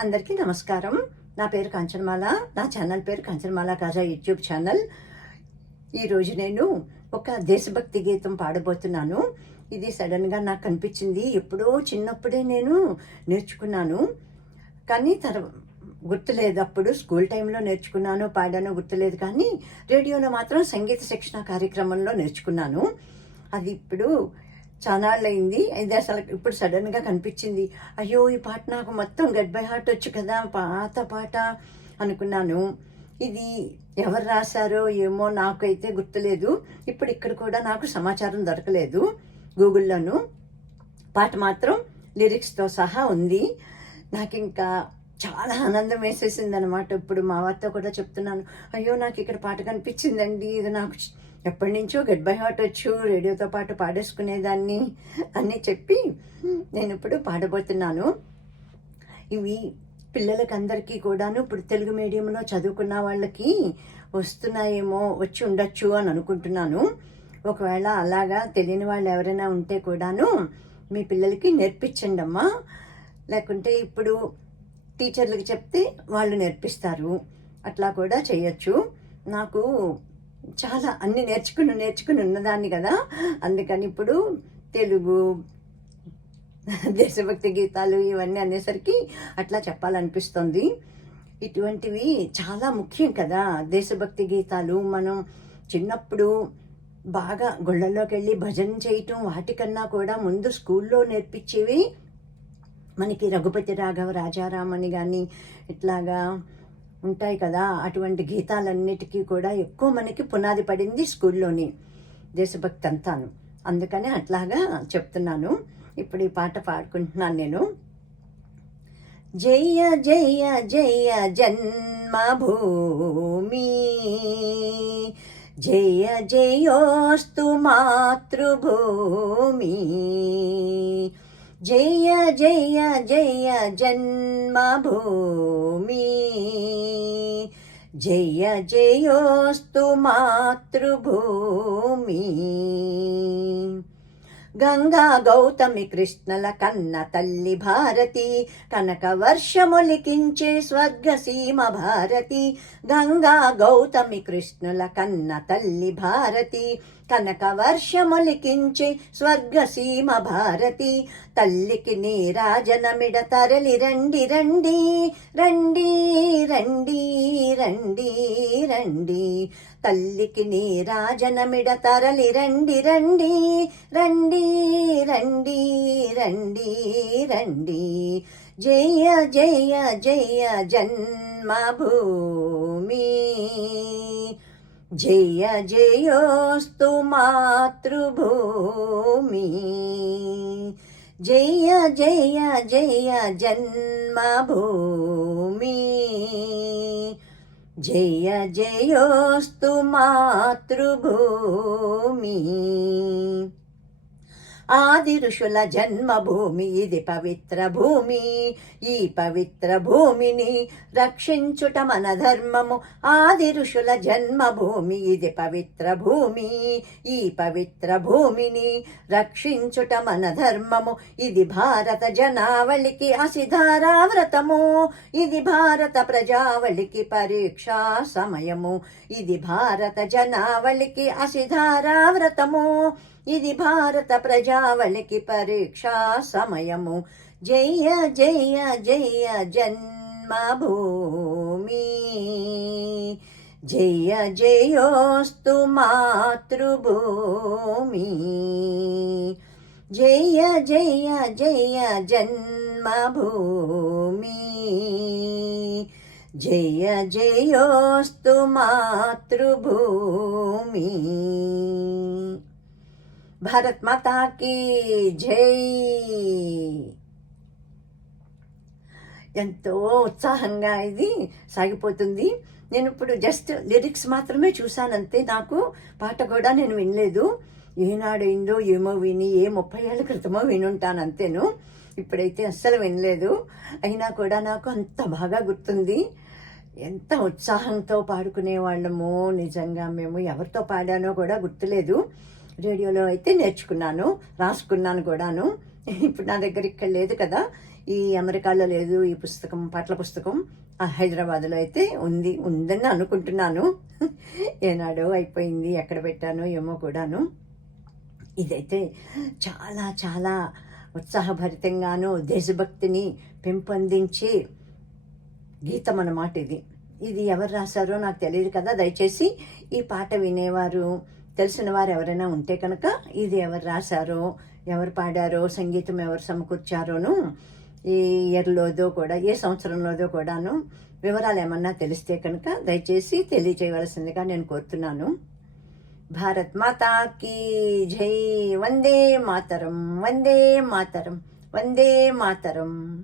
అందరికీ నమస్కారం. నా పేరు కాంచనమాల. నా ఛానల్ పేరు కాంచనమాల కాజా యూట్యూబ్ ఛానల్. ఈరోజు నేను ఒక దేశభక్తి గీతం పాడబోతున్నాను. ఇది సడన్గా నాకు కనిపించింది ఎప్పుడో చిన్నప్పుడే నేను నేర్చుకున్నాను. కానీ తర గుర్తులేదు. అప్పుడు స్కూల్ టైంలో నేర్చుకున్నాను పాడానో గుర్తులేదు. కానీ రేడియోలో మాత్రం సంగీత శిక్షణ కార్యక్రమంలో నేర్చుకున్నాను. అది ఇప్పుడు చానాళ్ళయింది. ఇది అసలు ఇప్పుడు సడన్గా కనిపించింది. అయ్యో ఈ పాట నాకు మొత్తం గడ్బై హార్ట్ వచ్చు కదా పాత పాట అనుకున్నాను. ఇది ఎవరు రాశారో ఏమో నాకైతే గుర్తులేదు. ఇప్పుడు ఇక్కడ కూడా నాకు సమాచారం దొరకలేదు గూగుల్లోను. పాట మాత్రం లిరిక్స్తో సహా ఉంది. నాకు ఇంకా చాలా ఆనందం వేసేసింది అనమాట ఇప్పుడు మా వారితో కూడా చెప్తున్నాను. అయ్యో నాకు ఇక్కడ పాట కనిపించిందండి. ఇది నాకు ఎప్పటి నుంచో గెట్ బై హార్ట్ వచ్చు రేడియోతో పాటు పాడేసుకునేదాన్ని అని చెప్పి నేను ఇప్పుడు పాడబోతున్నాను. ఇవి పిల్లలకి అందరికీ కూడాను ఇప్పుడు తెలుగు మీడియంలో చదువుకున్న వాళ్ళకి వస్తున్నాయేమో వచ్చి ఉండొచ్చు అని అనుకుంటున్నాను. ఒకవేళ అలాగా తెలియని వాళ్ళు ఎవరైనా ఉంటే కూడాను మీ పిల్లలకి నేర్పించండి అమ్మా లేకుంటే ఇప్పుడు టీచర్లకు చెప్తే వాళ్ళు నేర్పిస్తారు. అట్లా కూడా చేయొచ్చు. నాకు చాలా అన్ని నేర్చుకుని నేర్చుకుని ఉన్నదాన్ని కదా? అందుకని ఇప్పుడు తెలుగు దేశభక్తి గీతాలు ఇవన్నీ అనేసరికి అట్లా చెప్పాలనిపిస్తుంది. ఇటువంటివి చాలా ముఖ్యం కదా? దేశభక్తి గీతాలు మనం చిన్నప్పుడు బాగా గుళ్ళల్లోకి వెళ్ళి భజన చేయటం వాటికన్నా కూడా ముందు స్కూల్లో నేర్పించేవి మనకి రఘుపతి రాఘవ రాజారామని కానీ ఇట్లాగా ఉంటాయి కదా అటువంటి గీతాలన్నిటికీ కూడా ఎక్కువ మనకి పునాది పడింది స్కూల్లోని దేశభక్తి అంతాను అందుకని అట్లాగా చెప్తున్నాను. ఇప్పుడు ఈ పాట పాడుకుంటున్నాను నేను. జయ జయ జయ జన్మభూమి జయ జయోస్తు మాతృభూమి జయ జయ జయ జన్మభూమి జయ జయోస్తు మాతృభూమి గంగా గౌతమి కృష్ణల కన్న తల్లి భారతి కనక వర్షములికించే స్వర్గసీమ భారతి. గంగా గౌతమి కృష్ణుల కన్న తల్లి భారతి కనక వర్షములికించే స్వర్గసీమ భారతి. తల్లికి నీరాజనమిడ తరలి రండి రండి రండి రండి రండి రండి. తల్లికి నీరాజనమిడ తరలి రండి రండి రండి రండి రండి రండి. జయ జయ జయ జన్మభూమి. జయ జయోస్తు మాతృభూమి. జయ జయ జయ జన్మభూమి. జయ జయోస్తు మాతృభూమి. ఆది ఋషుల జన్మభూమి ఇది పవిత్ర భూమి. ఈ పవిత్ర భూమిని రక్షించుట మన ధర్మము. ఆది ఋషుల జన్మభూమి ఇది పవిత్ర భూమి. ఈ పవిత్ర భూమిని రక్షించుట మన ధర్మము. ఇది భారత జనావళికి అసిధారావ్రతము ఇది భారత ప్రజావళికి పరీక్షా సమయము. ఇది భారత జనావళికి అసిధారావ్రతము ఇది భారత ప్రజావళికి పరీక్షా సమయము. జయ జయ జయ జన్మభూమి. జయ జయోస్తు మాతృభూమి. జయ జయ జయ జన్మభూమి. జయ జయోస్తు మాతృభూమి. భారత్ మాతాకి జై ఎంతో ఉత్సాహంగా ఇది సాగిపోతుంది. నేను ఇప్పుడు జస్ట్ లిరిక్స్ మాత్రమే చూశానంతే నాకు పాట కూడా నేను వినలేదు. ఏనాడైందో ఏమో విని ఏ ముప్పై ఏళ్ళ క్రితమో వినుంటాను అంతేను. ఇప్పుడైతే అస్సలు వినలేదు. అయినా కూడా నాకు అంత బాగా గుర్తుంది. ఎంత ఉత్సాహంతో పాడుకునే వాళ్ళము నిజంగా మేము ఎవరితో పాడానో కూడా గుర్తులేదు. రేడియోలో అయితే నేర్చుకున్నాను రాసుకున్నాను కూడాను. ఇప్పుడు నా దగ్గర ఇక్కడ లేదు కదా. ఈ అమెరికాలో లేదు ఈ పుస్తకం పాటల పుస్తకం ఆ హైదరాబాద్లో అయితే ఉంది ఉందని అనుకుంటున్నాను. ఏనాడో అయిపోయింది ఎక్కడ పెట్టానో ఏమో కూడాను. ఇదైతే చాలా చాలా ఉత్సాహభరితంగాను దేశభక్తిని పెంపొందించి గీతం అన్నమాట ఇది. ఇది ఎవరు రాశారో నాకు తెలియదు కదా. దయచేసి ఈ పాట వినేవారు తెలిసిన వారు ఎవరైనా ఉంటే కనుక ఇది ఎవరు రాశారో ఎవరు పాడారో సంగీతం ఎవరు సమకూర్చారోను ఈ ఇయర్లోదో కూడా ఏ సంవత్సరంలోదో కూడాను వివరాలు ఏమన్నా తెలిస్తే కనుక దయచేసి తెలియజేయవలసిందిగా నేను కోరుతున్నాను. భారత్ మాతాకి జై. వందే మాతరం వందే మాతరం వందే మాతరం.